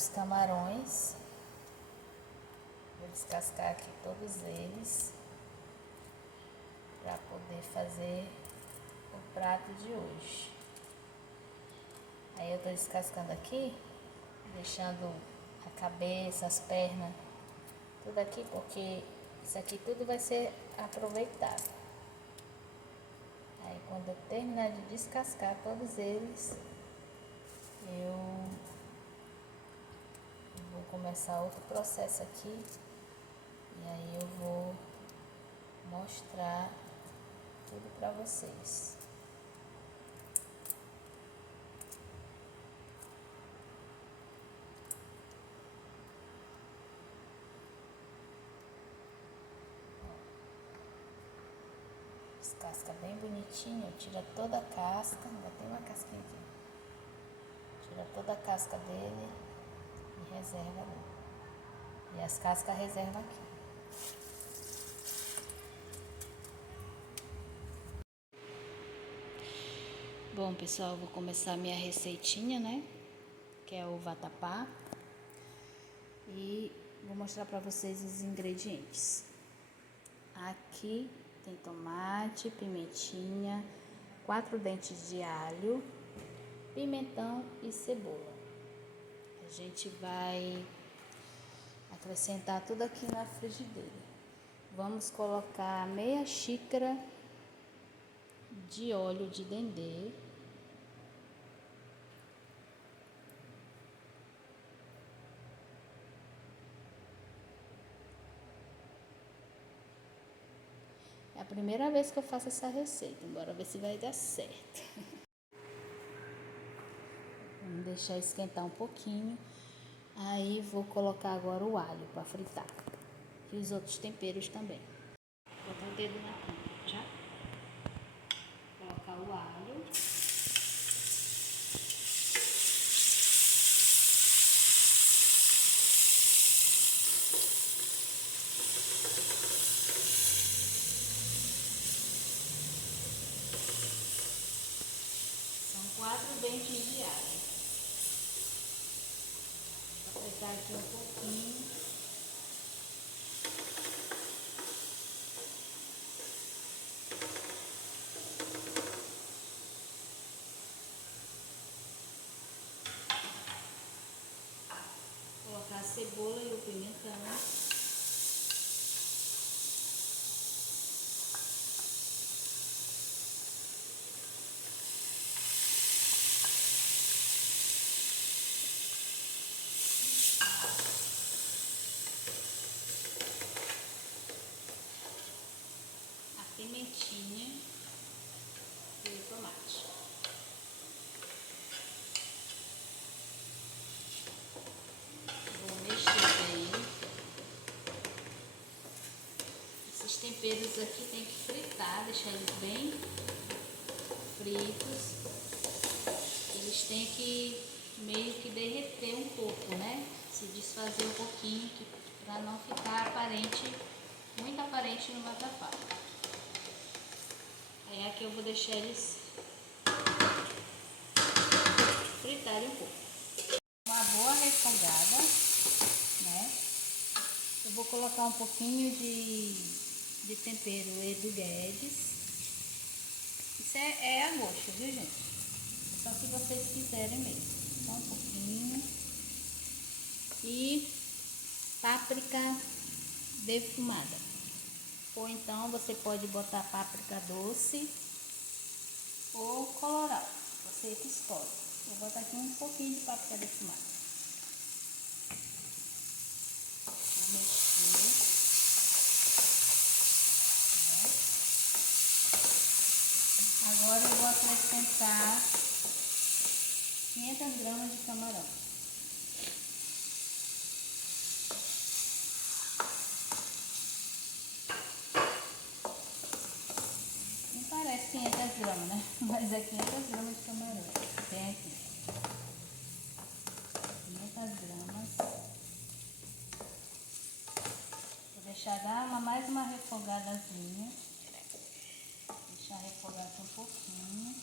os camarões. Vou descascar aqui todos eles para poder fazer o prato de hoje. Aí eu tô descascando aqui, deixando a cabeça, as pernas, tudo aqui, porque isso aqui tudo vai ser aproveitado. Aí quando eu terminar de descascar todos eles, eu vou começar outro processo aqui. E aí eu vou mostrar tudo pra vocês. Descasca bem bonitinho, tira toda a casca, ainda tem uma casquinha aqui. Tira toda a casca dele e reserva ali. E as cascas reserva aqui. Bom, pessoal, eu vou começar a minha receitinha, né? Que é o vatapá. E vou mostrar pra vocês os ingredientes. Aqui tem tomate, pimentinha, 4 dentes de alho, pimentão e cebola. A gente vai acrescentar tudo aqui na frigideira. Vamos colocar meia xícara de óleo de dendê. É a primeira vez que eu faço essa receita, bora ver se vai dar certo. Vamos deixar esquentar um pouquinho. Aí vou colocar agora o alho para fritar. E os outros temperos também. Vou botar o dedo na câmera, já? Colocar o alho. São 4 dentes de alho. Vou apertar aqui um pouquinho. Colocar a cebola e o pimentão. A pimentinha e o tomate. Vou mexer bem. Esses temperos aqui tem que fritar, deixar eles bem fritos. Eles têm que meio que derreter um pouco, né? Se desfazer um pouquinho, para não ficar aparente, muito aparente no vatapá. Aí aqui eu vou deixar eles fritarem um pouco. Uma boa refogada, né? Eu vou colocar um pouquinho de tempero Edu Guedes. Isso é a gosto, viu, gente? Só se vocês quiserem mesmo. Só um pouquinho. E páprica defumada. Ou então você pode botar páprica doce ou colorau. Você que escolhe. Vou botar aqui um pouquinho de páprica defumada. Vou mexer. Agora eu vou acrescentar 500 gramas de camarão. Não parece 500 gramas, né? Mas é 500 gramas de camarão. Tem aqui. 500 gramas. Vou deixar dar mais uma refogadazinha. Deixar refogar aqui um pouquinho.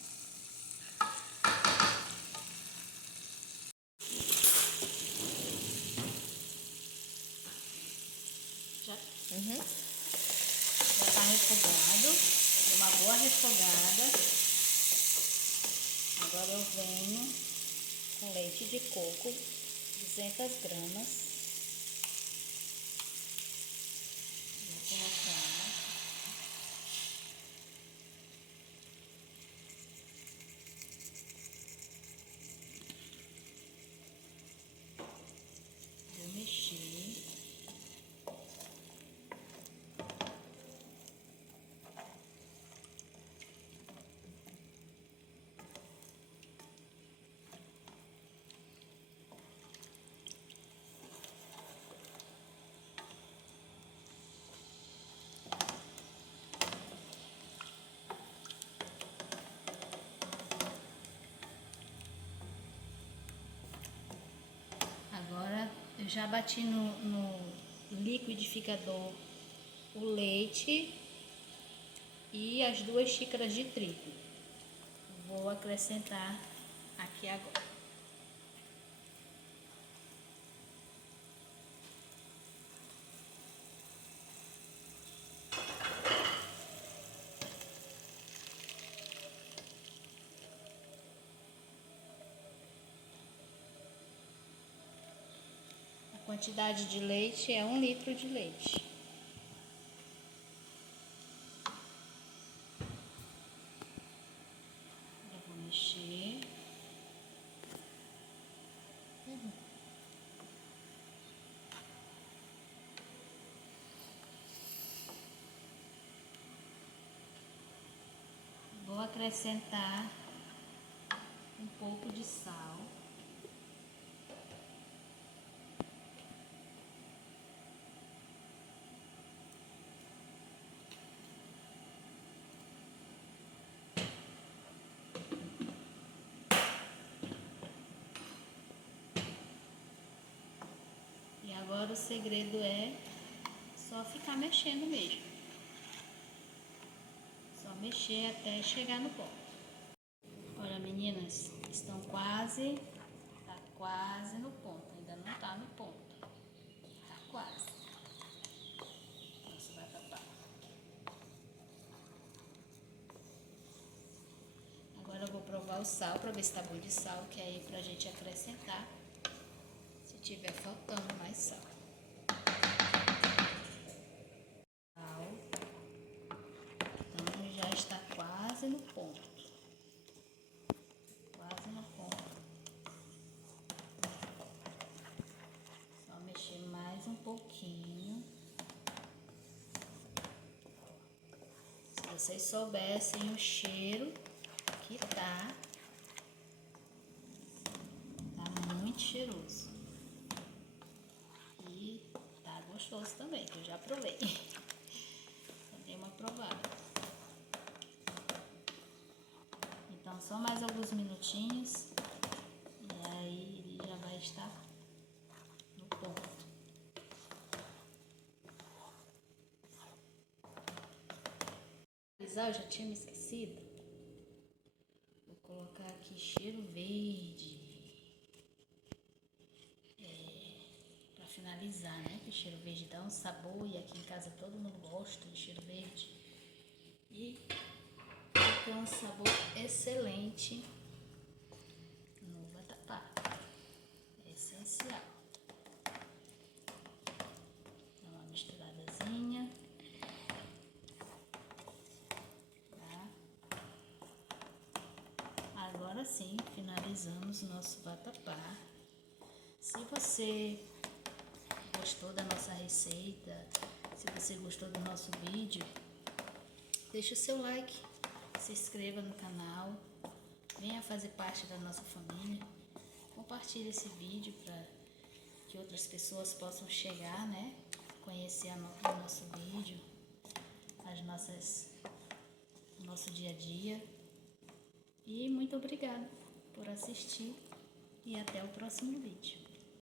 refogado, dei uma boa refogada. Agora eu venho com leite de coco, 200 gramas. Vou colocar. Vou mexer. Agora eu já bati no liquidificador o leite e as 2 xícaras de trigo. Vou acrescentar aqui agora. A quantidade de leite é 1 litro de leite. Eu vou mexer. Vou acrescentar um pouco de sal. E agora o segredo é só ficar mexendo mesmo. Só mexer até chegar no ponto. Olha, meninas, estão quase, tá quase no ponto. Ainda não tá no ponto. Tá quase. Nossa, vai tapar. Agora eu vou provar o sal para ver se tá bom de sal, que aí pra gente acrescentar. Se tiver faltando mais sal. Então já está quase no ponto. Quase no ponto. Só mexer mais um pouquinho. Se vocês soubessem o cheiro que tá muito cheiroso. E tá gostoso também, que eu já provei. Já dei uma provada. Então só mais alguns minutinhos e aí ele já vai estar no ponto. Eu já tinha me esquecido. Vou colocar aqui cheiro verde. Pra finalizar, né? Que o cheiro verde dá um sabor e aqui em casa todo mundo gosta de cheiro verde. E fica um sabor excelente no vatapá. É essencial. Dá uma misturadazinha. Tá? Agora sim, finalizamos o nosso vatapá. Se você gostou da nossa receita, se você gostou do nosso vídeo, deixa o seu like, se inscreva no canal, venha fazer parte da nossa família, compartilhe esse vídeo para que outras pessoas possam chegar, né? Conhecer o nosso vídeo, o nosso dia a dia. E muito obrigada por assistir e até o próximo vídeo.